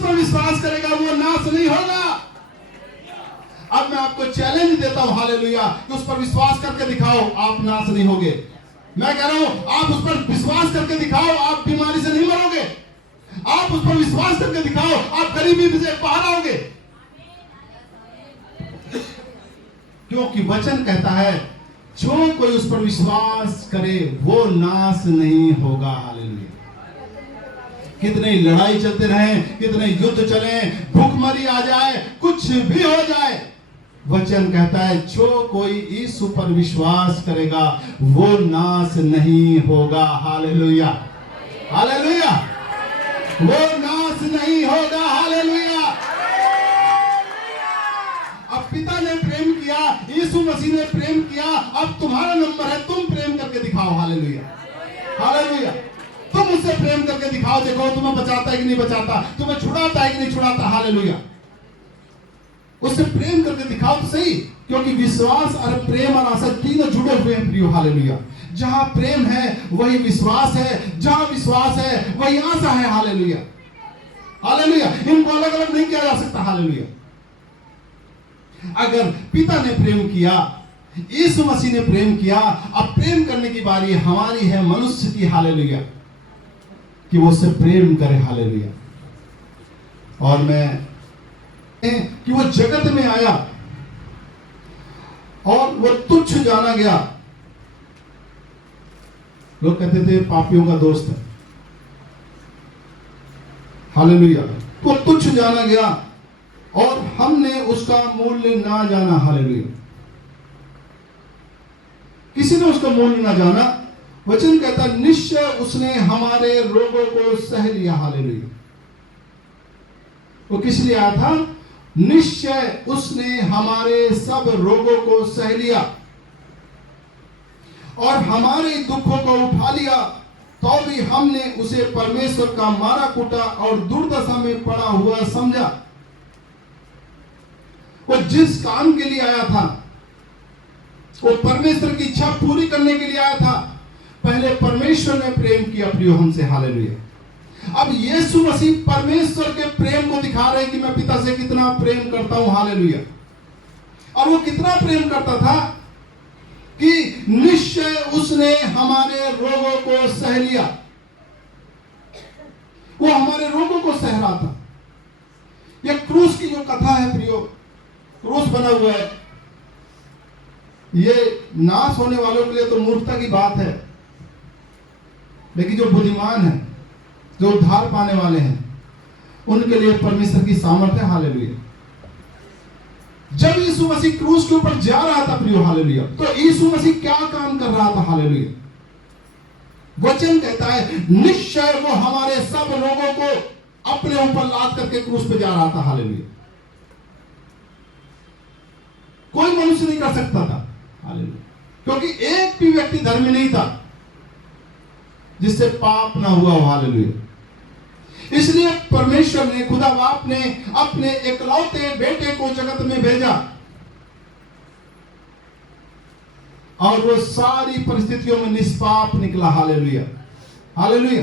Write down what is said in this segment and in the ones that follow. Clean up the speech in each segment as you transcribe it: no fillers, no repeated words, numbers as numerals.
पर विश्वास करेगा वो नाश नहीं होगा। अब मैं आपको चैलेंज देता हूं हालेलुया कि उस पर विश्वास करके दिखाओ, आप नाश नहीं होगे। मैं कह रहा हूं आप उस पर विश्वास करके दिखाओ, आप बीमारी से नहीं मरोगे। आप उस पर विश्वास करके दिखाओ, आप गरीबी से बाहर आओगे। क्योंकि वचन कहता है जो कोई उस पर विश्वास करे वो नाश नहीं होगा। हालेलुया। कितने लड़ाई चलते रहे, कितने युद्ध चले, भूखमरी आ जाए, कुछ भी हो जाए, वचन कहता है जो कोई यीशु पर विश्वास करेगा वो नाश नहीं होगा। हालेलुया, हालेलुया, वो नाश नहीं होगा। हालेलुया। अब पिता ने प्रेम किया, यीशु मसीह ने प्रेम किया, अब तुम्हारा नंबर है, तुम प्रेम करके दिखाओ। Hallelujah, hallelujah. तुम उससे प्रेम करके दिखाओ, देखो तुम्हें बचाता है कि नहीं बचाता, तुम्हें छुड़ाता है कि नहीं छुड़ाता। हालेलुया। उससे प्रेम करके दिखाओ तो सही, क्योंकि विश्वास और प्रेम और आशा तीनों जुड़े हुए हैं प्रियो। हालेलुया। जहां प्रेम है वही विश्वास है, जहां विश्वास है वही आशा है। Hallelujah, hallelujah. इनको अलग अलग नहीं किया जा सकता। हालेलुया। अगर पिता ने प्रेम किया, यीशु मसीह ने प्रेम किया, अब प्रेम करने की बारी हमारी है, मनुष्य की। हालेलुया, कि वो उससे प्रेम करे। हालेलुया। और मैं कि वो जगत में आया और वो तुच्छ जाना गया। लोग कहते थे पापियों का दोस्त है। हालेलुया। वो तुच्छ जाना गया और हमने उसका मूल्य ना जाना। हालेलुया। किसी ने उसका मूल्य ना जाना। वचन कहता निश्चय उसने हमारे रोगों को सह लिया। हालेलुया। वो किस लिए आया था? निश्चय उसने हमारे सब रोगों को सह लिया और हमारे दुखों को उठा लिया, तो भी हमने उसे परमेश्वर का मारा कूटा और दुर्दशा में पड़ा हुआ समझा। वो जिस काम के लिए आया था, वो परमेश्वर की इच्छा पूरी करने के लिए आया था। पहले परमेश्वर ने प्रेम किया प्रियो हमसे। हालेलुया। अब यीशु मसीह परमेश्वर के प्रेम को दिखा रहे हैं कि मैं पिता से कितना प्रेम करता हूं। हालेलुया। और वो कितना प्रेम करता था कि निश्चय उसने हमारे रोगों को सह लिया। वो हमारे रोगों को सह रहा था। ये क्रूस की जो कथा है प्रियो, क्रूस बना हुआ है, ये नाश होने वालों के लिए तो मूर्खता की बात है, लेकिन जो बुद्धिमान है, जो उद्धार पाने वाले हैं, उनके लिए परमेश्वर की सामर्थ्य। हालेलुया। जब यीशु मसीह क्रूस के ऊपर जा रहा था प्रियो, हालेलुया, तो यीशु मसीह क्या काम कर रहा था? हालेलुया। वचन कहता है निश्चय वो हमारे सब रोगों को अपने ऊपर लाद करके क्रूस पे जा रहा था। हालेलुया। कोई मनुष्य नहीं कर सकता था। हालेलुया। क्योंकि एक भी व्यक्ति धर्मी नहीं था जिससे पाप ना हुआ हो। हालेलुया। इसलिए परमेश्वर ने, खुदा बाप ने अपने इकलौते बेटे को जगत में भेजा और वो सारी परिस्थितियों में निष्पाप निकला। Hallelujah, hallelujah.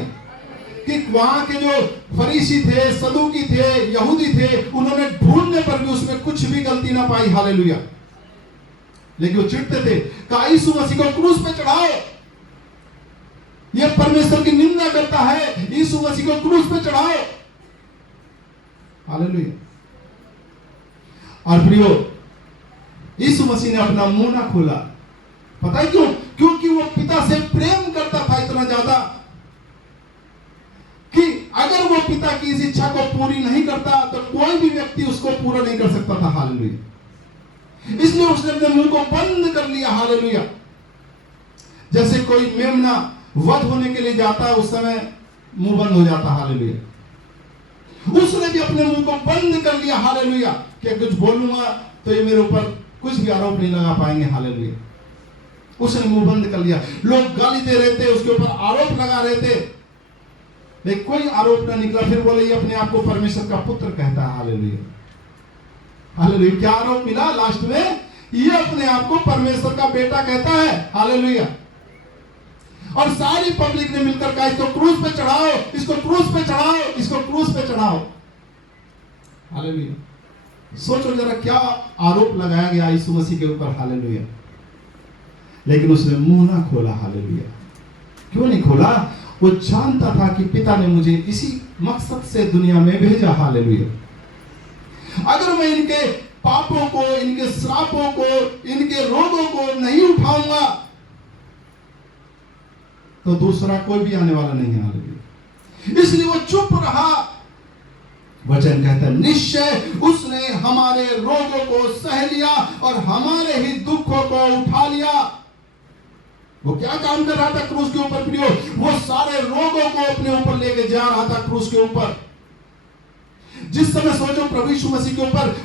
कि वहां के जो फरीसी थे, सदूकी थे, यहूदी थे, उन्होंने ढूंढने पर भी उसमें कुछ भी गलती ना पाई। हालेलुया। लेकिन वो चिढ़ते थे, कहा यीशु मसीह को क्रूस पे चढ़ाओ। ये परमेश्वर की निंदा करता है, यीशु मसीह को क्रूस पे चढ़ाओ। हालेलुया। और प्रियो, यीशु मसीह ने अपना मुंह ना खोला। पता है क्यों? क्योंकि वो पिता से प्रेम करता था इतना ज्यादा कि अगर वो पिता की इस इच्छा को पूरी नहीं करता तो कोई भी व्यक्ति उसको पूरा नहीं कर सकता था। हालेलुया। इसलिए उसने अपने मुंह को बंद कर लिया। हालेलुया। जैसे कोई मेमना वध होने के लिए जाता है, उस समय मुंह बंद हो जाता। हालेलुया। उसने भी अपने मुंह को बंद कर लिया। हालेलुया। कि कुछ बोलूंगा तो ये मेरे ऊपर कुछ भी आरोप नहीं लगा पाएंगे। हालेलुया। उसने मुंह बंद कर लिया। लोग गाली दे रहे थे, उसके ऊपर आरोप लगा रहे थे, लेकिन कोई आरोप ना निकला। फिर बोले ये अपने आप को परमेश्वर का पुत्र कहता है। Hallelujah, hallelujah. क्या आरोप मिला लास्ट में? ये अपने आप को परमेश्वर का बेटा कहता है। हालेलुया। और सारी पब्लिक ने मिलकर कहा इसको क्रूस पे चढ़ाओ, इसको क्रूस पे चढ़ाओ, इसको क्रूस पे चढ़ाओ। हालेलुया। सोचो जरा क्या आरोप लगाया गया यीशु मसीह के ऊपर। हालेलुया। लेकिन उसने मुंह ना खोला। हालेलुया। क्यों नहीं खोला? वो जानता था कि पिता ने मुझे इसी मकसद से दुनिया में भेजा। हालेलुया। अगर मैं इनके पापों को, इनके श्रापों को, इनके रोगों को नहीं उठाऊंगा तो दूसरा कोई भी आने वाला नहीं है। हालेलुया। इसलिए वो चुप रहा। वचन कहता है निश्चय उसने हमारे रोगों को सह लिया और हमारे ही दुखों को उठा लिया। वो क्या काम कर रहा था क्रूस के ऊपर प्रियो? वो सारे रोगों को अपने ऊपर लेके जा रहा था क्रूस के ऊपर। जिस समय सोचो प्रभु यीशु मसीह के ऊपर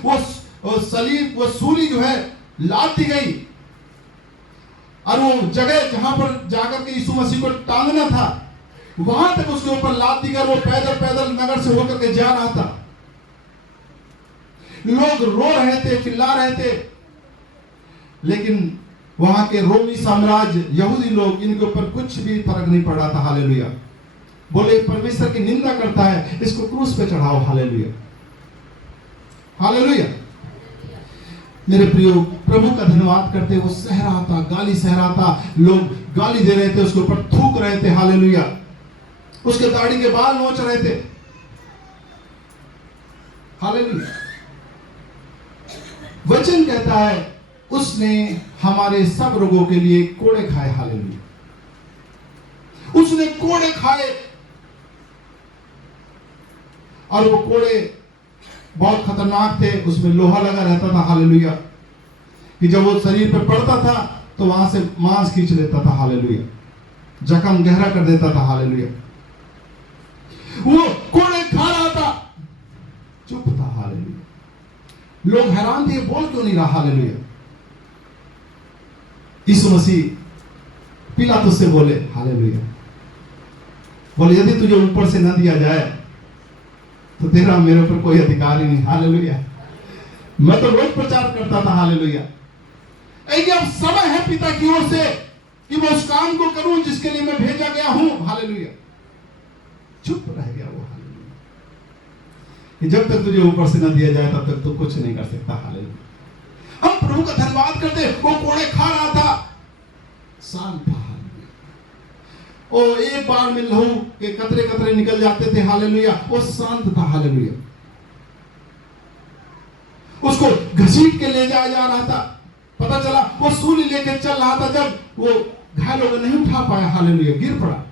वो सलीब, वो सूली जो है लाद दी गई और वो जगह जहां पर जाकर के यीशु मसीह को टांगना था वहां तक उसके ऊपर लाद दी गई। वो पैदल पैदल नगर से होकर के जा रहा था। लोग रो रहे थे, चिल्ला रहे थे, लेकिन वहां के रोमी साम्राज्य, यहूदी लोग, इनके ऊपर कुछ भी फर्क नहीं पड़ रहा था। हालेलुया। बोले परमेश्वर की निंदा करता है, इसको क्रूस पे चढ़ाओ। हालेलुया। हालेलुया। मेरे प्रियो, प्रभु का धन्यवाद करते वो सह रहा था, गाली सह रहा था। लोग गाली दे रहे थे, उसके ऊपर थूक रहे थे। हालेलुया। उसके दाढ़ी के बाल नोच रहे थे। हालेलुया। वचन कहता है उसने हमारे सब रोगों के लिए कोड़े खाए। हालेलुया। उसने कोड़े खाए और वो कोड़े बहुत खतरनाक थे। उसमें लोहा लगा रहता था। हालेलुया। कि जब वो शरीर पर पड़ता था तो वहां से मांस खींच लेता था। हालेलुया। जख्म गहरा कर देता था। हालेलुया। वो कोड़े खा रहा था, चुप था। हालेलुया। लोग हैरान थे, बोल क्यों नहीं रहा। हालेलुया। यीशु मसीह पिलातुस से बोले, हालेलुया, बोले यदि तुझे ऊपर से न दिया जाए तो तेरा मेरे ऊपर कोई अधिकार ही नहीं। हालेलुया। मैं तो रोज प्रचार करता था। हालेलुया। अब समय है पिता की ओर से कि मैं उस काम को करूं जिसके लिए मैं भेजा गया हूं। हालेलुया। चुप रह गया वो। हालेलुया। कि जब तक तुझे ऊपर से न दिया जाए तब तक तू कुछ नहीं कर सकता। हालेलुया। हम प्रभु का धन्यवाद करते। वो कोड़े खा रहा था, शांत था। ओ एक बार में लहू के कतरे कतरे निकल जाते थे। हालेलुया। वो शांत था। हालेलुया। उसको घसीट के ले जाया जा रहा था। पता चला वो सूली लेके चल रहा था। जब वो घायल होकर नहीं उठा पाया। हालेलुया। गिर पड़ा।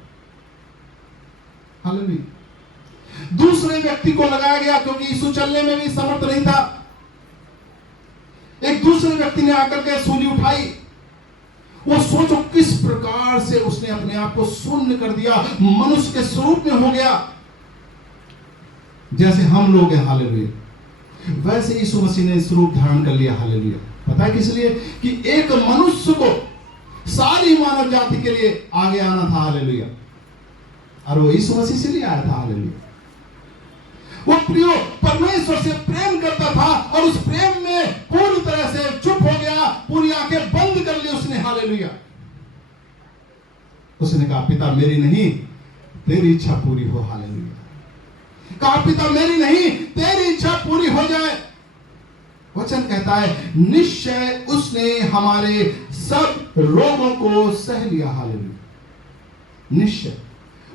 हालेलुया। दूसरे व्यक्ति को लगाया गया क्योंकि यीशु चलने में भी समर्थ नहीं था। एक दूसरे व्यक्ति ने आकर के सूली उठाई। वो सोचो किस प्रकार से उसने अपने आप को शून्य कर दिया, मनुष्य के स्वरूप में हो गया। जैसे हम लोग हैं। हालेलुया। वैसे यीशु मसीह ने स्वरूप धारण कर लिया। हालेलुया। पता है किस लिए? कि एक मनुष्य को सारी मानव जाति के लिए आगे आना था। हालेलुया। और वो यीशु मसीह से लिए आया था। हालेलुया। वो प्रियो परमेश्वर से प्रेम करता था और उस प्रेम में पूरी तरह से चुप हो गया, पूरी आंखें बंद कर ली उसने। हालेलुया। उसने कहा पिता मेरी नहीं तेरी इच्छा पूरी हो। हालेलुया। कहा पिता मेरी नहीं तेरी इच्छा पूरी हो जाए। वचन कहता है निश्चय उसने हमारे सब रोगों को सह लिया। हालेलुया। निश्चय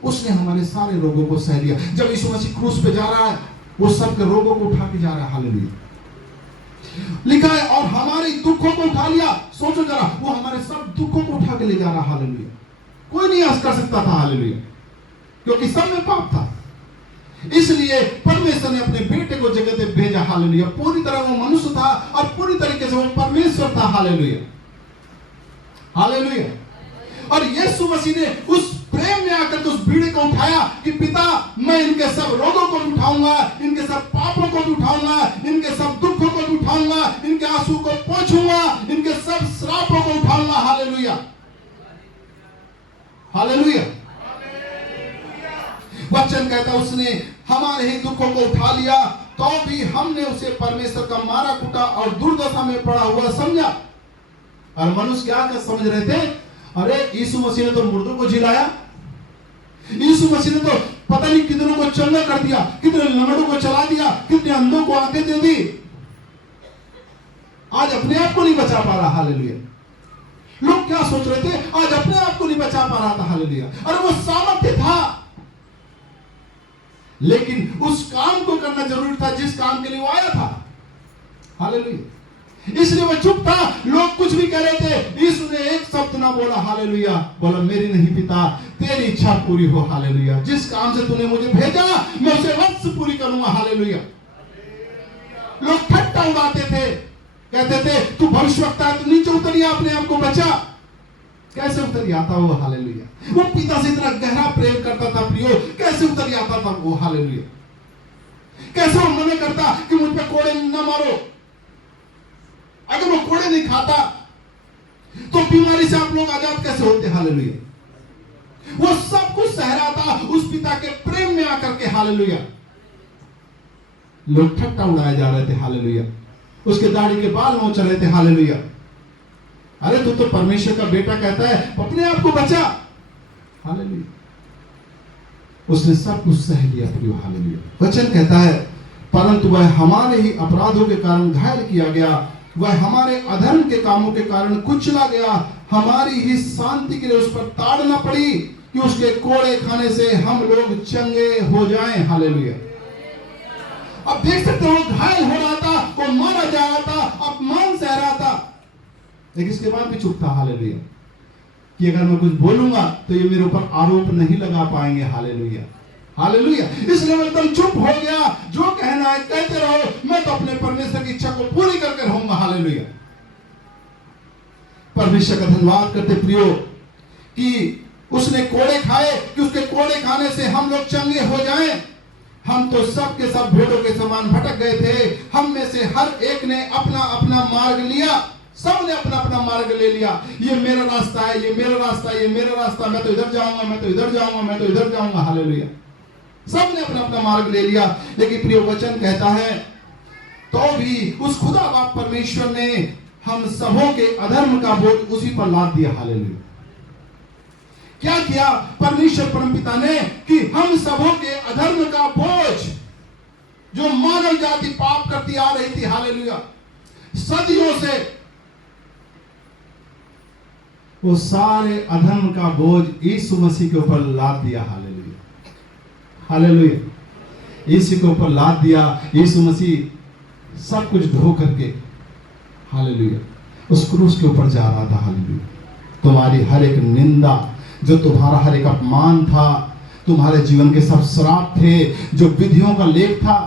उसने हमारे सारे रोगों को सह लिया। जब यीशु मसीह क्रूस पे जा रहा है वो सब के रोगों को उठा के जा रहा है। हालेलुया। लिखा है और हमारे दुखों को उठा लिया। सोचो जरा, वो हमारे सब दुखों को उठा के ले जा रहा। हालेलुया। कोई नहीं कर सकता था। हालेलुया। क्योंकि सब में पाप था। इसलिए परमेश्वर ने अपने बेटे को जगत में भेजा। हालेलुया। पूरी तरह वो मनुष्य था और पूरी तरीके से वो परमेश्वर था। हालेलुया। हालेलुया। और यीशु मसीह ने उस प्रेम में आकर के उस भीड़ को उठाया कि पिता मैं इनके सब रोगों को भी उठाऊंगा, इनके सब पापों को भी उठाऊंगा, इनके सब दुखों को भी उठाऊंगा, इनके आंसू को पोंछूंगा, इनके सब श्रापों को उठाऊंगा। हालेलुया। हालेलुया। वचन कहता उसने हमारे ही दुखों को उठा लिया तो भी हमने उसे परमेश्वर का मारा कुटा और दुर्दशा में पड़ा हुआ समझा। और मनुष्य क्या समझ रहे थे? अरे यीशु मसीह ने तो मुर्दों को जिलाया, यीशु मसीह ने तो पता नहीं कितनों को चंगा कर दिया, कितने लंगड़ों को चला दिया, कितने अंधों को आंखें दे दी। आज अपने आप को नहीं बचा पा रहा। हालेलुया। लोग क्या सोच रहे थे? आज अपने आप को नहीं बचा पा रहा था। हालेलुया। और वो सामर्थ्य था, लेकिन उस काम को करना जरूरी था जिस काम के लिए वो आया था। हालेलुया। इसलिए वो चुप था। लोग कुछ भी कह रहे थे, यीशु ने एक शब्द ना बोला। हालेलुया। बोला, मेरी नहीं पिता, तेरी इच्छा पूरी हो। हालेलुया। जिस काम से तूने मुझे भेजा मैं उसे वक्त पूरी करूंगा। हालेलुया। लोग ठट्टा उड़ाते थे, कहते थे तू भविष्यवक्ता है, तू नीचे उतरिया, अपने आप को बचा। कैसे उतर आता वो? हालेलुया। वो पिता से इतना गहरा प्रेम करता था प्रियो, कैसे उतर आता था वो? हालेलुया। कैसे वो मना करता कि मुझ पे कोड़े न मारो? अगर वो कोड़े नहीं खाता तो बीमारी से आप लोग आजाद कैसे होते? हालेलुया। वो सब कुछ सह रहा था उस पिता के प्रेम में आकर के। हालेलुया। लोग ठट्टा उड़ाए जा रहे थे। हालेलुया। उसके दाढ़ी के बाल नोच रहे थे। हालेलुया। अरे तू तो परमेश्वर का बेटा कहता है, अपने आप को बचा। हालेलुया। उसने सब कुछ सह लिया प्रियो। हालेलुया। वचन कहता है, परंतु वह हमारे ही अपराधों के कारण घायल किया गया, वह हमारे अधर्म के कामों के कारण कुचला गया, हमारी ही शांति के लिए उस पर ताड़ना पड़ी कि उसके कोड़े खाने से हम लोग चंगे हो जाएं। हालेलुया। अब देख सकते हो, घायल हो रहा था, वो मारा जा रहा था, अपमान सह रहा था, लेकिन इसके बाद भी चुप था। हालेलुया। कि अगर मैं कुछ बोलूंगा तो ये मेरे ऊपर आरोप नहीं लगा पाएंगे। हालेलुया। हालेलुया। इसलिए मैं एकदम चुप हो गया। जो कहना है कहते रहो, मैं तो अपने परमेश्वर की इच्छा को पूरी करके रहूंगा। हालेलुया। परमेश्वर का धन्यवाद करते प्रियो कि उसने कोड़े खाए, कि उसके कोड़े खाने से हम लोग चंगे हो जाएं। हम तो सब के सब भेड़ों के समान भटक गए थे, हम में से हर एक ने अपना अपना मार्ग लिया। सब ने अपना अपना मार्ग ले लिया। ये मेरा रास्ता है, ये मेरा रास्ता है, ये मेरा रास्ता, मैं तो इधर जाऊंगा, मैं तो इधर जाऊंगा, मैं तो इधर जाऊंगा। हालेलुया। सब ने अपना अपना मार्ग ले लिया। लेकिन प्रिय वचन कहता है, तो भी उस खुदा बाप परमेश्वर ने हम सबों के अधर्म का बोझ उसी पर लाद दिया। हालेलुया। क्या किया परमेश्वर परमपिता ने? कि हम सबों के अधर्म का बोझ जो मानव जाति पाप करती आ रही थी, हालेलुया, सदियों से, वो सारे अधर्म का बोझ यीशु मसीह के ऊपर लाद दिया। हालेलुया। हालेलुया। यीशु के ऊपर लाद दिया। यीशु मसीह सब कुछ धो करके, हालेलुया, उस क्रूस के ऊपर जा रहा था। हालेलुया। तुम्हारी हर एक निंदा, जो तुम्हारा हर एक अपमान था, तुम्हारे जीवन के सब श्राप थे, जो विधियों का लेख था।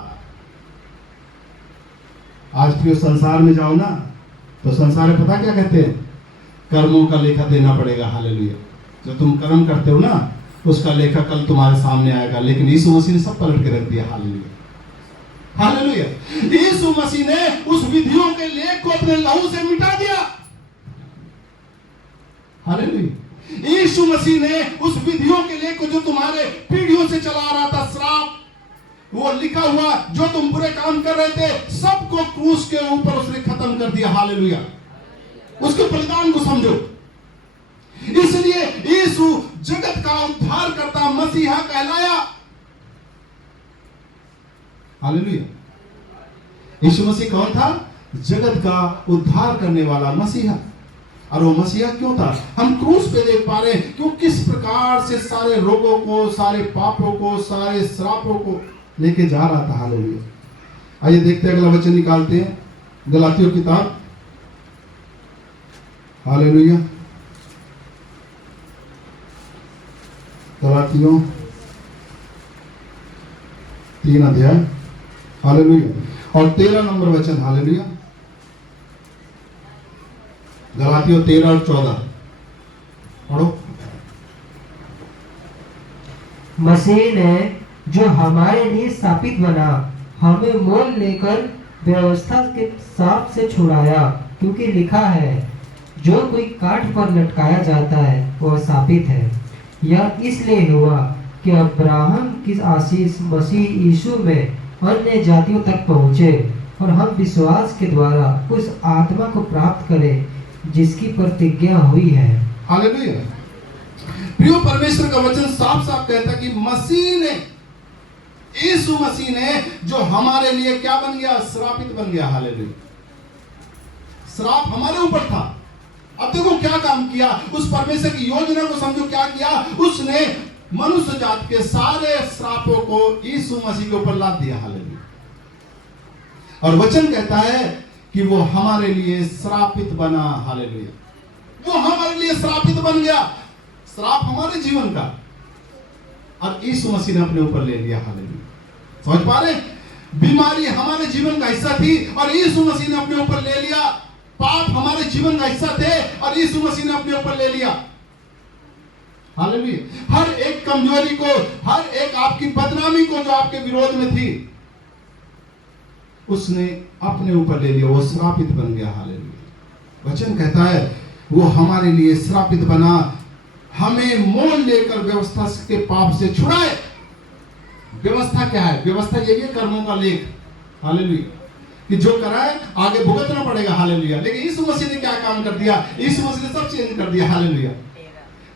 आज प्रिय संसार में जाओ ना, तो संसार में पता क्या कहते हैं? कर्मों का लेखा देना पड़ेगा। हालेलुया। जो तुम कर्म करते हो ना, उसका लेखा कल तुम्हारे सामने आएगा। लेकिन यीशु मसीह ने सब पलट के रख दिया। हालेलुया। हालेलुया। यीशु मसीह ने उस विधियों के लेख को अपने लहू से मिटा दिया। हालेलुया। यीशु मसीह ने उस विधियों के लेख को, जो तुम्हारे पीढ़ियों से चला आ रहा था श्राप, वो लिखा हुआ, जो तुम बुरे काम कर रहे थे, सबको क्रूस के ऊपर उसने खत्म कर दिया। हालेलुया। उसके बलिदान को समझो। इसलिए यीशु जगत का उद्धार करता मसीहा कहलाया। हालेलुया। यीशु मसीह कौन था? जगत का उद्धार करने वाला मसीहा। और वो मसीहा क्यों था? हम क्रूस पे देख पा रहे हैं कि वो किस प्रकार से सारे रोगों को, सारे पापों को, सारे श्रापों को लेके जा रहा था। हालेलुया। आइए देखते हैं, अगला वचन निकालते हैं, गलातियों की किताब। हालेलुया। गलातियों 3 अध्याय, हालेलुया, और 13 नंबर वचन। हालेलुया। गलातियों 13 और 14 पढ़ो। मसीह ने जो हमारे लिए स्थापित बना, हमें मोल लेकर व्यवस्था के साप से छुड़ाया, क्योंकि लिखा है, जो कोई काठ पर लटकाया जाता है वह शापित है। यह इसलिए हुआ कि अब्राहम की आशीष मसीह यीशु में अन्य जातियों तक पहुँचे, और हम विश्वास के द्वारा उस आत्मा को प्राप्त करें जिसकी प्रतिज्ञा हुई है। हालेलुया। प्रियो, परमेश्वर का वचन साफ साफ कहता कि मसीह ने, यीशु मसीह ने जो हमारे लिए क्या बन गया, श्रापित बन गया। हालेलुया। श्राप हमारे ऊपर था। अब देखो क्या काम किया, उस परमेश्वर की योजना को समझो क्या किया। उसने मनुष्य जात के सारे श्रापों को यीशु मसीह के ऊपर लाद दिया। हालेलुया। और वचन कहता है कि वो हमारे लिए श्रापित बना। हालेलुया। वो हमारे लिए श्रापित बन गया। श्राप हमारे जीवन का, और यीशु मसीह ने अपने ऊपर ले लिया। हालेलुया। समझ पा रहे? बीमारी हमारे जीवन का हिस्सा थी और यीशु मसीह ने अपने ऊपर ले लिया। पाप हमारे जीवन का हिस्सा थे और यीशु मसीह ने अपने ऊपर ले लिया। हालेलुया। हर एक कमजोरी को, हर एक आपकी बदनामी को जो आपके विरोध में थी, उसने अपने ऊपर ले लिया। वो श्रापित बन गया। हालेलुया। वचन कहता है वो हमारे लिए श्रापित बना, हमें मोल लेकर व्यवस्था के पाप से छुड़ाए। व्यवस्था क्या है? व्यवस्था यही है, कर्मों का लेख। हालेलुया। कि जो कराए आगे भुगतना पड़ेगा। हालेलुया। लेकिन यीशु मसीह ने क्या काम कर दिया? यीशु मसीह ने सब चेंज कर दिया। हालेलुया।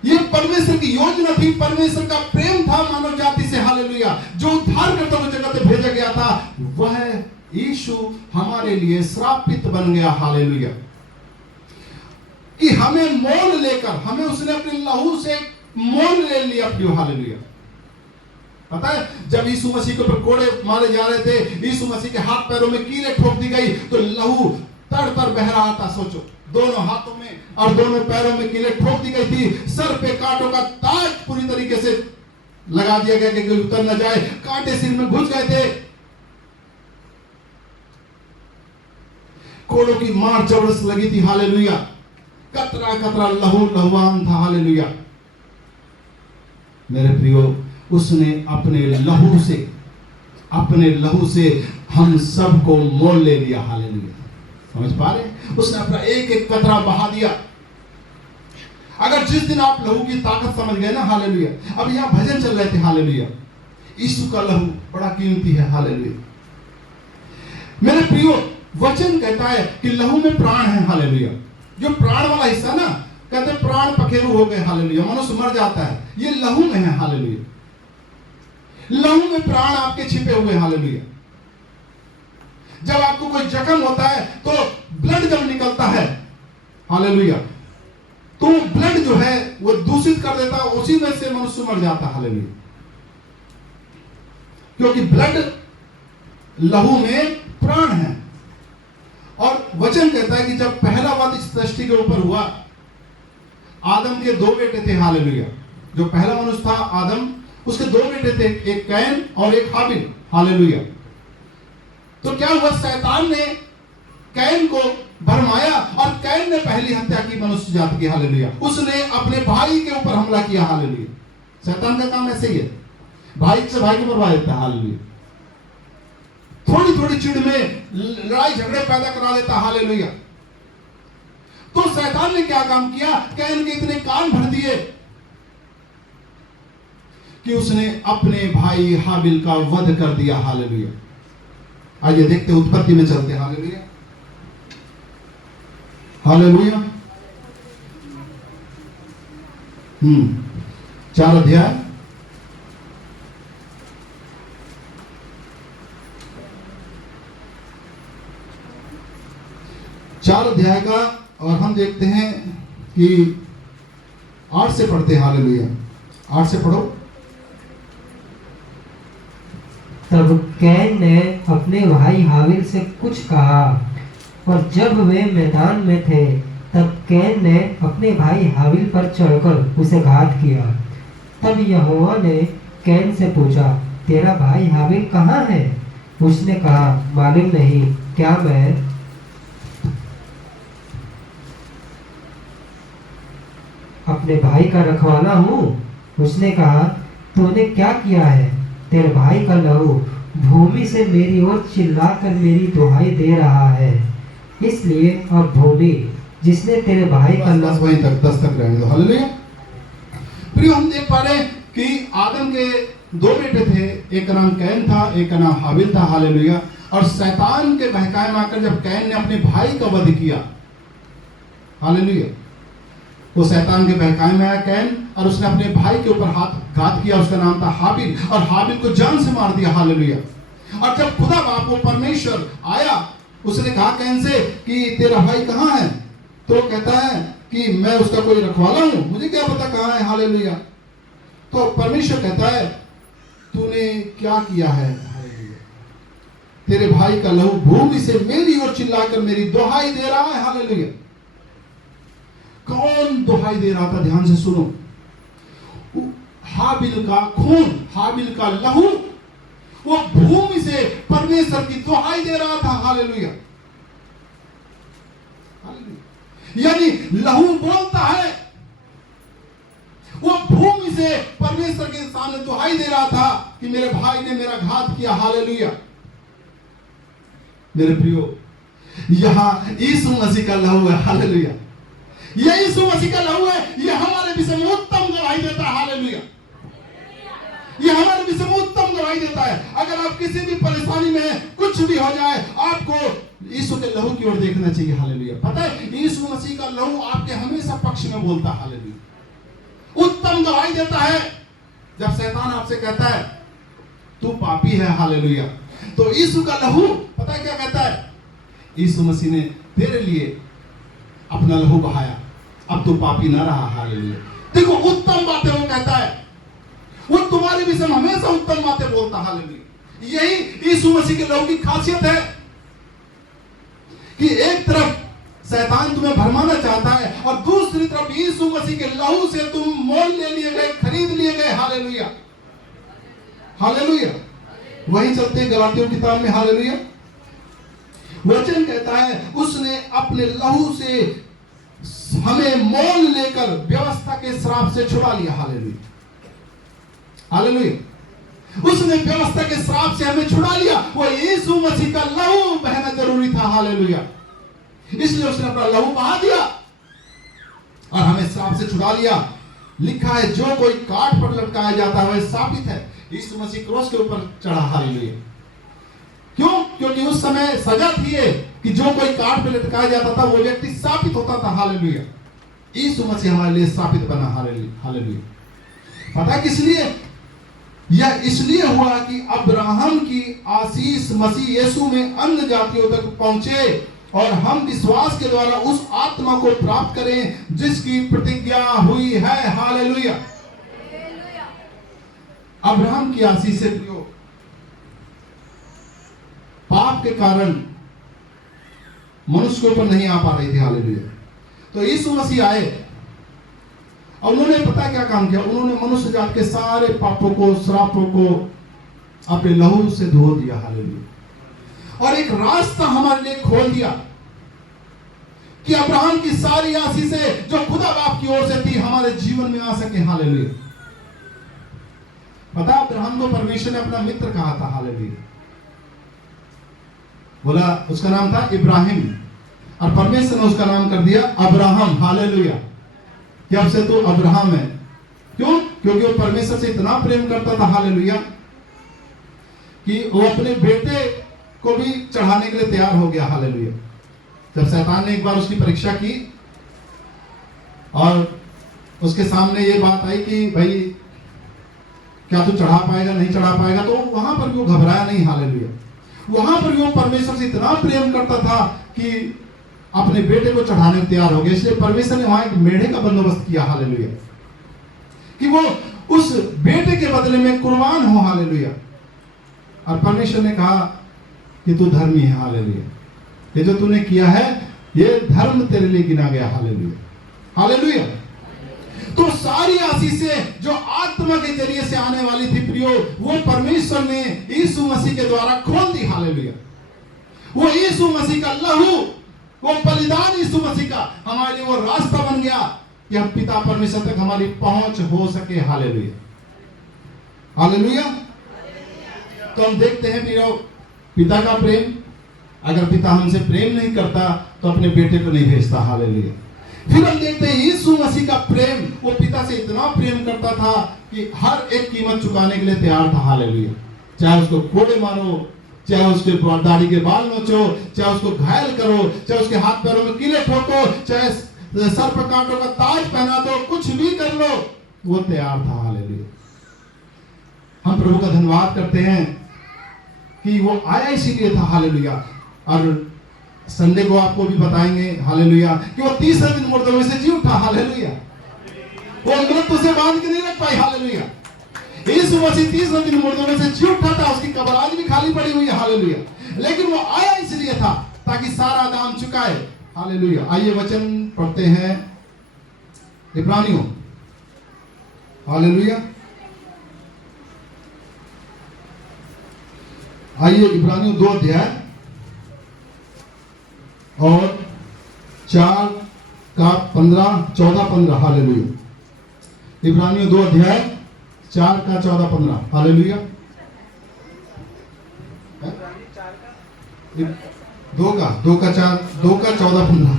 ये परमेश्वर की योजना थी, परमेश्वर का प्रेम था मानव जाति से। हालेलुया। जो उद्धार करता हुआ जगत में भेजा गया था, वह यीशु हमारे लिए श्रापित बन गया। हालेलुया। कि हमें मोल लेकर, हमें उसने अपने लहू से मोल ले लिया। हालेलुया। पता है, जब यीशु मसीह के ऊपर कोड़े मारे जा रहे थे, यीशु मसीह के हाथ पैरों में कीलें ठोक दी गई, तो लहू तर तर बह रहा था। सोचो, दोनों हाथों में और दोनों पैरों में कीलें ठोक दी गई थी। सर पे कांटों का ताज पूरी तरीके से लगा दिया गया कि उतर न जाए। कांटे सिर में घुस गए थे। कोड़ों की मार जबरदस्त लगी थी। हालेलुया। कतरा कतरा लहू लहुआन था। हालेलुया। मेरे प्रियो, उसने अपने लहू से हम सबको मोल ले लिया। हालेलुया। समझ पा रहे? उसने अपना एक एक कतरा बहा दिया। अगर जिस दिन आप लहू की ताकत समझ गए ना, हालेलुया। अब यहां भजन चल रहे थे। हालेलुया। यीशु का लहू बड़ा कीमती है। हालेलुया। मेरे प्रियो, वचन कहता है कि लहू में प्राण है। हालेलुया। जो प्राण वाला हिस्सा ना, कहते प्राण पखेरु हो गए। हालेलुया। मनुष्य मर जाता है, ये लहू में है। हालेलुया। लहू में प्राण आपके छिपे हुए। हालेलुया। जब आपको कोई जख्म होता है तो ब्लड जब निकलता है, हालेलुया, तो ब्लड जो है वो दूषित कर देता है, उसी में से मनुष्य मर जाता है। हालेलुया। क्योंकि ब्लड, लहू में प्राण है। और वचन कहता है कि जब पहला वाद इस सृष्टि के ऊपर हुआ, आदम के 2 बेटे थे। हालेलुया। जो पहला मनुष्य था आदम, उसके 2 बेटे थे, एक कैन और एक हाबिल। हालेलुया। तो क्या हुआ? शैतान ने कैन को भरमाया और कैन ने पहली हत्या की मनुष्य जाति की। हालेलुया। उसने अपने भाई के ऊपर हमला किया। हालेलुया। शैतान का काम ऐसे ही है, भाई से भाई को मरवा देता है। हालेलुया। थोड़ी थोड़ी चिढ़ में लड़ाई झगड़े पैदा करा देता। हालेलुया। तो शैतान ने क्या काम किया? कैन के इतने कान भर दिए कि उसने अपने भाई हाबिल का वध कर दिया। हालेलुया। आइए देखते, उत्पत्ति में चलते। हालेलुया। हालेलुया। 4 अध्याय, का, और हम देखते हैं कि 8 से पढ़ते हैं। हालेलुया। 8 से पढ़ो। तब कैन ने अपने भाई हाबिल से कुछ कहा, और जब वे मैदान में थे, तब कैन ने अपने भाई हाबिल पर चढ़कर उसे घात किया। तब यहोवा ने कैन से पूछा, तेरा भाई हाबिल कहाँ है? उसने कहा, मालूम नहीं, क्या मैं अपने भाई का रखवाला हूँ? उसने कहा, तूने क्या किया है? तेरे भाई का लहू भूमि से मेरी ओर चिल्लाकर मेरी दुहाई दे रहा है। इसलिए अब भूमि जिसने तेरे भाई का लहू, वहीं तक 10 तक रहेंगे। हालेलुया। प्रिय, हम देख पा रहे हैं कि आदम के 2 बेटे थे, एक का नाम कैन था, एक का नाम हाबिल था। हालेलुया। और शैतान के बहकाए में आकर जब कैन ने अपने भाई का वध किया, हालेलुया, वो शैतान के बहकावे में आया कैन, और उसने अपने भाई के ऊपर हाथ घात किया, उसका नाम था हाबिल, और हाबिल को जान से मार दिया। हालेलुया। और जब खुदा बाप वो परमेश्वर आया, उसने कहा कैन से कि तेरा भाई कहाँ है? तो कहता है कि मैं उसका कोई रखवाला हूं, मुझे क्या पता कहाँ है। हालेलुया। तो परमेश्वर कहता है तूने क्या किया है? हालेलुया। तेरे भाई का लहू भूमि से मेरी ओर चिल्लाकर मेरी दुहाई दे रहा है। हालेलुया। कौन दुहाई दे रहा था? ध्यान से सुनो। हाबिल का खून, हाबिल का लहू, वो भूमि से परमेश्वर की दुहाई दे रहा था। हालेलुया। यानी लहू बोलता है, वो भूमि से परमेश्वर के सामने दुहाई दे रहा था कि मेरे भाई ने मेरा घात किया। हालेलुया। मेरे प्रियो, यहां यीशु मसीह का लहू है। हालेलुया। यह यीशु मसीह का लहू है, यह हमारे विषय में उत्तम गवाही देता है। हालेलुया। यह हमारे विषय में उत्तम गवाही देता है। अगर आप किसी भी परेशानी में हैं, कुछ भी हो जाए, आपको यीशु के लहू की ओर देखना चाहिए। हालेलुया। पता है यीशु मसीह का लहू आपके हमेशा पक्ष में बोलता है। हालेलुया। उत्तम गवाही देता है। जब शैतान आपसे कहता है तू पापी है, हालेलुया, तो यीशु का लहू पता है क्या कहता है? यीशु मसीह ने तेरे लिए अपना लहू बहाया, अब तू पापी ना रहा। हालेलुया। देखो उत्तम बातें वो कहता है, वो तुम्हारे विषय में हमेशा उत्तम बातें बोलता। हालेलुया। यही यीशु मसीह के लहू की खासियत है कि एक तरफ शैतान तुम्हें भरमाना चाहता है और दूसरी तरफ यीशु मसीह के लहू से तुम मोल ले लिए गए, खरीद लिए गए। हालेलुया। हालेलुया। वही चलते गलातियों किताब में। हालेलुया। वचन कहता है उसने अपने लहू से हमें मोल लेकर व्यवस्था के श्राप से छुड़ा लिया। हालेलुया। हालेलुया। उसने व्यवस्था के श्राप से हमें छुड़ा लिया। वो यीशु मसीह का लहू बहना जरूरी था। हालेलुया। इसलिए उसने अपना लहू बहा दिया और हमें श्राप से छुड़ा लिया। लिखा है जो कोई काट पर लटकाया जाता है वह शापित है। यीशु मसीह क्रूस के ऊपर चढ़ा। हालेलुया। क्यों? क्योंकि उस समय सजा थी कि जो कोई काट पे लटकाया जाता था वो व्यक्ति शापित होता था। हालेलुया। यीशु मसीह हमारे लिए शापित बना। हालेलुया। पता है किस लिए? यह इसलिए हुआ कि अब्राहम की आशीष मसीह यीशु में अन्य जातियों तक पहुंचे और हम विश्वास के द्वारा उस आत्मा को प्राप्त करें जिसकी प्रतिज्ञा हुई है। हालेलुया। अब्राहम की आशीष से प्रियो, पाप के कारण मनुष्य के ऊपर नहीं आ पा रही थी। हालेलुया। तो यीशु मसीह आए और उन्होंने पता क्या काम किया? उन्होंने मनुष्य जात के सारे पापों को, श्रापों को अपने लहू से धो दिया। हालेलुया। और एक रास्ता हमारे लिए खोल दिया कि अब्राहम की सारी आशीषें जो खुदा बाप की ओर से थी हमारे जीवन में आ सके। हालेलुया। पता अब्राहम को परमेश्वर ने अपना मित्र कहा था। हालेलुया। बोला उसका नाम था इब्राहिम और परमेश्वर ने उसका नाम कर दिया अब्राहम। हालेलुया। कि अब से तो अब्राहम है। क्यों? क्योंकि वो परमेश्वर से इतना प्रेम करता था। हालेलुया। कि वो अपने बेटे को भी चढ़ाने के लिए तैयार हो गया। हालेलुया। जब शैतान ने एक बार उसकी परीक्षा की और उसके सामने ये बात आई कि भाई क्या तू चढ़ा पाएगा, नहीं चढ़ा पाएगा, तो वहां पर भी वो घबराया नहीं। हालेलुया। वहां पर भी वो परमेश्वर से इतना प्रेम करता था कि अपने बेटे को चढ़ाने को तैयार हो गया। इसलिए परमेश्वर ने वहां एक मेढ़े का बंदोबस्त किया। हालेलुया। कि वो उस बेटे के बदले में कुर्बान हो। हालेलुया। और परमेश्वर ने कहा कि तू धर्मी है। हालेलुया। ये जो तूने किया है ये धर्म तेरे लिए गिना गया। हालेलुया। हालेलुया। तो सारी आशीषें जो आत्मा के जरिए से आने वाली थी प्रियो, वो परमेश्वर ने यीशु मसीह के द्वारा खोल दी। हालेलुया। वो यीशु मसीह का लहू, वो बलिदान यीशु मसीह का हमारे लिए वो रास्ता बन गया कि हम पिता परमेश्वर तक हमारी पहुंच हो सके। हालेलुया। हालेलुया। तो हम देखते हैं प्रियो पिता का प्रेम। अगर पिता हमसे प्रेम नहीं करता तो अपने बेटे को नहीं भेजता। हालेलुया। फिर हम देखते हैं यीशु मसीह का प्रेम, वो पिता से इतना प्रेम करता था कि हर एक कीमत चुकाने के लिए तैयार था। हालेलुया। चाहे उसको कोड़े मारो, चाहे उसके दाढ़ी के बाल नोचो, चाहे उसको घायल करो, चाहे उसके हाथ पैरों में कीले ठोको, चाहे सर पर कांटों का ताज पहना दो, कुछ भी कर लो, वो तैयार था। हालेलुया। हम प्रभु का धन्यवाद करते हैं कि वो आया इसीलिए था। हालेलुया। और संडे को आपको भी बताएंगे हालेलुया कि वो तीसरे दिन मुर्दों में से जी उठा। हालेलुया। वो मृत्यु से बांध के नहीं रख पाई। हालेलुया। यीशु मसीह तीसरे दिन मुर्दों में से जी उठा था, उसकी कब्र आज भी खाली पड़ी हुई है। हालेलुया। लेकिन वो आया इसलिए था ताकि सारा दाम चुकाए। हालेलुया। आइए वचन पढ़ते हैं इब्रानियों। हालेलुया। आइए इब्रानियों 2 अध्याय और 4 का 15, 14, 15। हालेलुया। इब्रानियों 2 अध्याय 4 का 14, 15। हालेलुया। 2 का 4, 2 का 14, 15।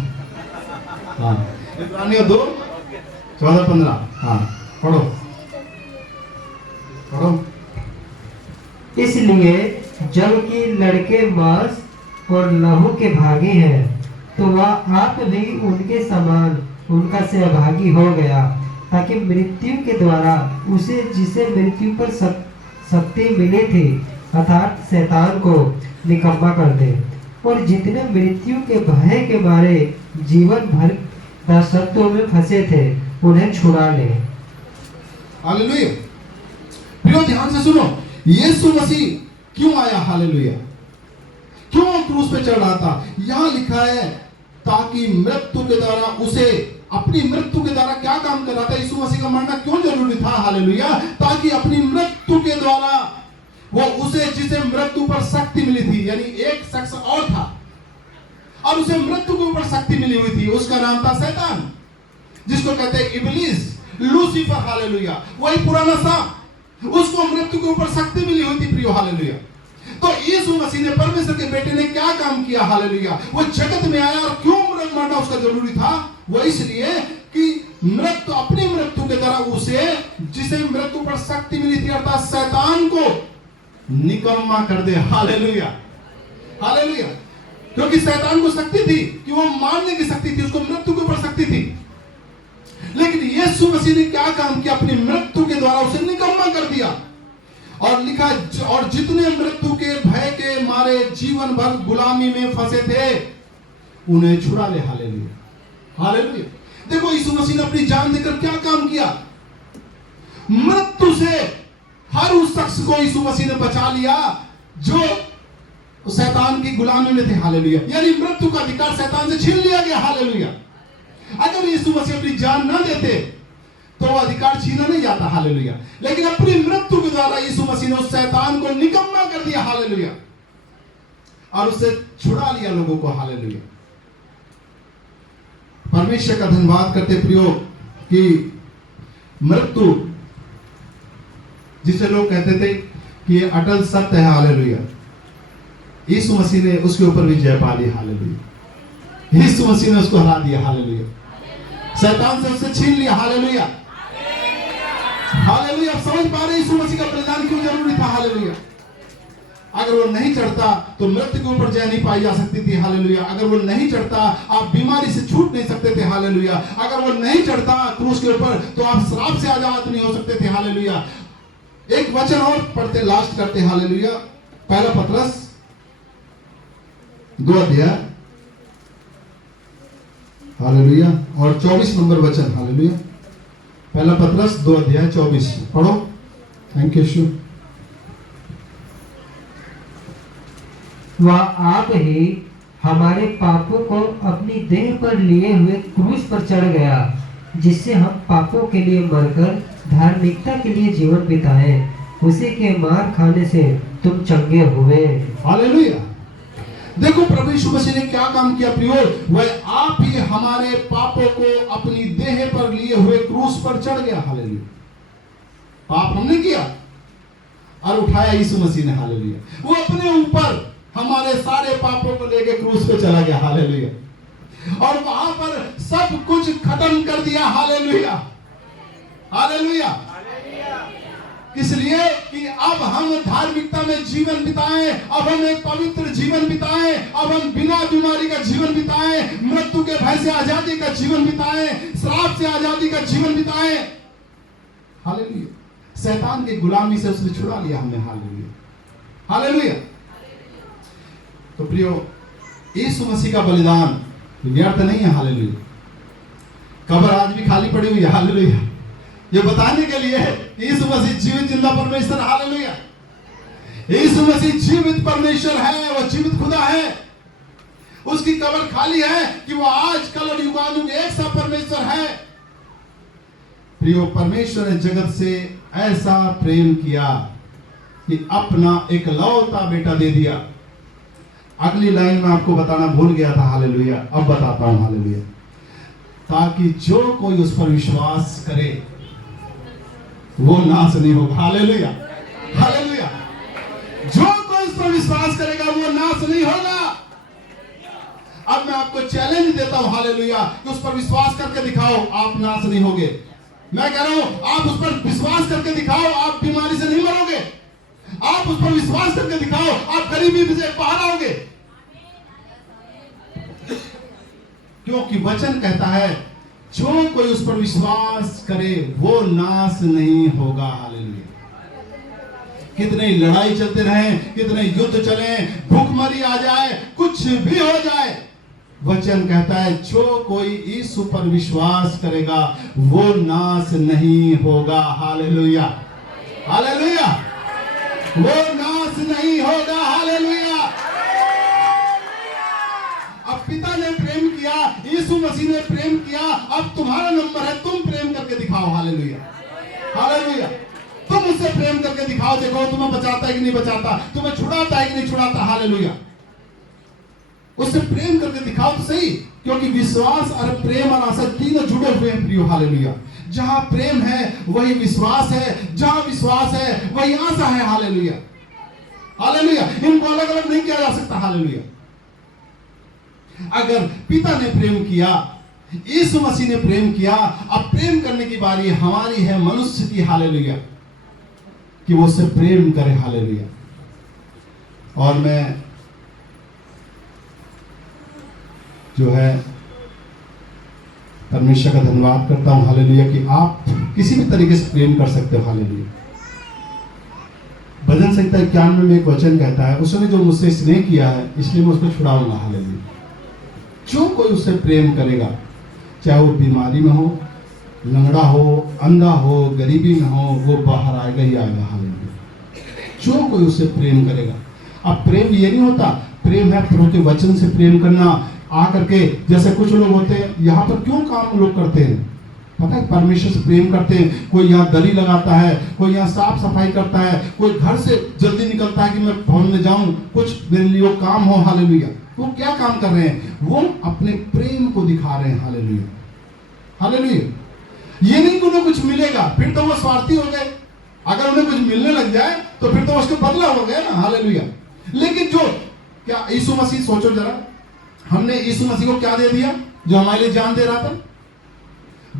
हाँ, इब्रानियों 2, 14, 15। हाँ, पढ़ो पढ़ो। इसलिए जबकि लड़के मांस और लहू के भागी हैं, तो वह आप भी उनके समान उनका सहभागी हो गया, ताकि मृत्यु के द्वारा उसे जिसे मृत्यु पर शक्ति मिली थी अर्थात शैतान को निकम्मा कर दे, और जितने मृत्यु के भय के मारे जीवन भर दासत्व में फंसे थे उन्हें छुड़ा ले। हालेलुया। प्रियो ध्यान से सुनो, यीशु मसीह क्यों आया? हालेलुया। क्यों क्रूस पे चढ़ रहा था? यहां लिखा है ताकि मृत्यु के द्वारा उसे, अपनी मृत्यु के द्वारा क्या काम कर रहा था? यीशु मसीह का मरना क्यों जरूरी था? हालेलुया। ताकि अपनी मृत्यु के द्वारा वो उसे, जिसे मृत्यु पर शक्ति मिली थी, यानी एक शख्स और था और उसे मृत्यु के ऊपर शक्ति मिली हुई थी, उसका नाम था शैतान, जिसको कहते हैं इब्लीस, लूसीफर। हालेलुया। वही पुराना सा, उसको मृत्यु के ऊपर शक्ति मिली हुई थी। प्रियो हालेलुया। तो यीशु मसीह ने, परमेश्वर के बेटे ने क्या काम किया? हालेलुया। वो जगत में आया और क्यों मरना उसका जरूरी था? वो इसलिए कि मृत्यु, अपनी मृत्यु के द्वारा उसे, जिसे मृत्यु पर शक्ति मिली थी अर्थात शैतान को निकम्मा कर दे। हालेलुया। हालेलुया। क्योंकि शैतान को शक्ति थी कि वो मारने की शक्ति थी, उसको मृत्यु के ऊपर शक्ति थी, लेकिन यीशु मसीह ने क्या काम किया? अपनी मृत्यु के द्वारा उसे निकम्मा कर दिया। और लिखा, और जितने मृत्यु के भय के मारे जीवन भर गुलामी में फंसे थे उन्हें छुड़ा ले। हालेलुया। हालेलुया। देखो यीशु मसीह ने अपनी जान देकर क्या काम किया? मृत्यु से हर उस शख्स को यीशु मसीह ने बचा लिया जो शैतान की गुलामी में थे। हालेलुया। यानी मृत्यु का अधिकार शैतान से छीन लिया गया। हालेलुया। अगर यीशु मसीह अपनी जान न देते तो वो अधिकार छीना नहीं जाता। हालेलुया। लेकिन अपनी मृत्यु के द्वारा यीशु मसीह ने उस शैतान को निकम्मा कर दिया। हालेलुया। और उससे छुड़ा लिया लोगों को। हालेलुया। परमेश्वर का धन्यवाद करते प्रियो कि मृत्यु, जिसे लोग कहते थे कि ये अटल सत्य है, हालेलुया, यीशु मसीह ने उसके ऊपर भी जय पा ली। हालेलुया। यीशु मसीह ने उसको हरा दिया। हालेलुया। शैतान से उससे छीन लिया। हालेलुया। हालेलुया। आप समझ पा रहे यीशु मसीह का बलिदान क्यों जरूरी था? हालेलुया। अगर वो नहीं चढ़ता तो मृत्यु के ऊपर जय नहीं पाई जा सकती थी। हालेलुया। अगर वो नहीं चढ़ता आप बीमारी से छूट नहीं सकते थे। हालेलुया। अगर वो नहीं चढ़ता क्रूस के ऊपर तो आप श्राप से आजाद नहीं हो सकते थे। हालेलुया। एक वचन और पढ़ते, लास्ट करते। हालेलुया। पहला पतरस 2 अध्याय, हालेलुया, और 24 नंबर वचन। हालेलुया। पहला पतरस 2 अध्याय 24 पढ़ो। Thank you. वह आप ही हमारे पापों को अपनी देह पर लिए हुए क्रूस पर चढ़ गया, जिससे हम पापों के लिए मरकर धार्मिकता के लिए जीवन बिताए। उसी के मार खाने से तुम चंगे हुए। हालेलुया। देखो प्रभु यीशु मसीह ने क्या काम किया प्रियो? वह आप ही हमारे पापों को अपनी देह पर लिए हुए क्रूस पर चढ़ गया। हालेलुया। पाप हमने किया और उठाया यीशु मसीह ने। हालेलुया। वो अपने ऊपर हमारे सारे पापों को लेकर क्रूस पे चला गया। हालेलुया। और वहां पर सब कुछ खत्म कर दिया। हालेलुया। हालेलुया। इसलिए कि अब हम धार्मिकता में जीवन बिताएं, अब हम एक पवित्र जीवन बिताएं, अब हम बिना बीमारी का जीवन बिताएं, मृत्यु के भय से आजादी का जीवन बिताएं, श्राप से आजादी का जीवन बिताएं। हालेलुया। शैतान की गुलामी से उसने छुड़ा लिया हमें। Hallelujah, hallelujah. तो प्रियो, यीशु मसीह का बलिदान व्यर्थ नहीं है। हालेलुया। कब्र आज भी खाली पड़ी हुई है। हालेलुया। ये बताने के लिए यीशु मसीह जीवित जिंदा परमेश्वर। हालेलुया। यीशु मसीह जीवित परमेश्वर है, वो जीवित खुदा है। उसकी कब्र खाली है कि वो आज कल और युगानुग एक सा परमेश्वर है। प्रियो, परमेश्वर ने जगत से ऐसा प्रेम किया कि अपना एकलौता बेटा दे दिया। अगली लाइन में आपको बताना भूल गया था। हालेलुया। अब बताता हूं। हालेलुया। ताकि जो कोई उस पर विश्वास करे वो नाश नहीं होगा। Hallelujah, hallelujah. जो कोई उस पर विश्वास करेगा वो नाश नहीं होगा। अब मैं आपको चैलेंज देता हूं। हालेलुया। कि उस पर विश्वास करके दिखाओ, आप नाश नहीं होगे। मैं कह रहा हूं, आप उस पर विश्वास करके दिखाओ, आप बीमारी से नहीं मरोगे। आप उस पर विश्वास करके दिखाओ, आप गरीबी से बाहर आओगे। क्योंकि वचन कहता है जो कोई उस पर विश्वास करे वो नाश नहीं होगा। हालेलुया। कितने लड़ाई चलते रहे, कितने युद्ध चले, भूखमरी आ जाए, कुछ भी हो जाए, वचन कहता है जो कोई यीशु पर विश्वास करेगा वो नाश नहीं होगा। Hallelujah, hallelujah. वो नाश नहीं होगा। हालेलुया। अब पिता ने प्रेम किया, यीशु मसीह ने प्रेम किया, अब तुम्हारा नंबर है, तुम प्रेम करके दिखाओ। Hallelujah, hallelujah. तुम उससे प्रेम करके दिखाओ। देखो तुम्हें बचाता है कि नहीं बचाता, तुम्हें छुड़ाता है कि नहीं छुड़ाता। हालेलुया। उससे प्रेम करके दिखाओ तो सही, क्योंकि विश्वास और प्रेम और आशा तीनों जुड़े हुए हैं प्रियो। हालेलुया। जहां प्रेम है वही विश्वास है, जहां विश्वास है वही आशा है। Hallelujah, hallelujah. इनको अलग अलग नहीं किया जा सकता। हालेलुया। अगर पिता ने प्रेम किया, यीशु मसीह ने प्रेम किया, अब प्रेम करने की बारी हमारी है, मनुष्य की। हालेलुया। कि वो उससे प्रेम करे। हालेलुया। और मैं जो है परमेश्वर का धन्यवाद करता हूं। हालेलुया। कि आप किसी भी तरीके से प्रेम कर सकते हो। हालेलुया। भजन संहिता 91 में एक वचन कहता है, उसने जो मुझसे स्नेह किया है इसलिए मैं उसको छुड़ाऊंगा। हालेलुया। जो कोई उससे प्रेम करेगा, चाहे वो बीमारी में हो, लंगड़ा हो, अंधा हो, गरीबी में हो, वो बाहर आएगा ही आएगा। हालेलुया। जो कोई उससे प्रेम करेगा। अब प्रेम ये नहीं होता, प्रेम है प्रभु के वचन से प्रेम करना। आकर के जैसे कुछ लोग होते हैं, यहाँ पर क्यों काम लोग करते हैं पता है, परमेश्वर से प्रेम करते हैं। कोई यहाँ दरी लगाता है, कोई यहाँ साफ सफाई करता है, कोई घर से जल्दी निकलता है कि मैं भवन में जाऊं, कुछ मेरे लिए काम हो। हालेलुया। वो क्या काम कर रहे हैं? वो अपने प्रेम को दिखा रहे हैं। Hallelujah, hallelujah. ये नहीं कि उन्हें कुछ मिलेगा, फिर तो वो स्वार्थी हो गए। अगर उन्हें कुछ मिलने लग जाए तो फिर तो उसको बदला हो गया ना। हालेलुया। लेकिन जो क्या यीशु मसीह, सोचो जरा, हमने यीशु मसीह को क्या दे दिया जो हमारे लिए जान दे रहा था?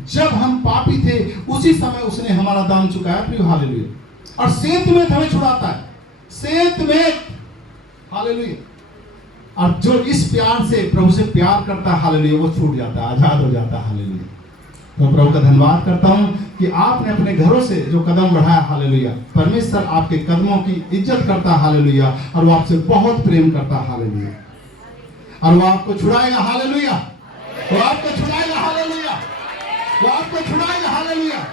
जब हम पापी थे उसी समय उसने हमारा दाम चुकाया प्रिय। हालेलुया। और सेत में हमें छुड़ाता है, सेत में। हालेलुया। और जो इस प्यार से प्रभु से प्यार करता है, हालेलुया, वो छूट जाता है, आजाद हो जाता है। हालेलुया। तो प्रभु का धन्यवाद करता हूं कि आपने अपने घरों से जो कदम बढ़ाया। हालेलुया। परमेश्वर आपके कदमों की इज्जत करता है। हालेलुया। और वो आपसे बहुत प्रेम करता है। हालेलुया। और वो आपको छुड़ाएगा। हालेलुया। वो आपको छुड़ाएगा। हालेलुया। वो आपको छुड़ाएगा। हालेलुया।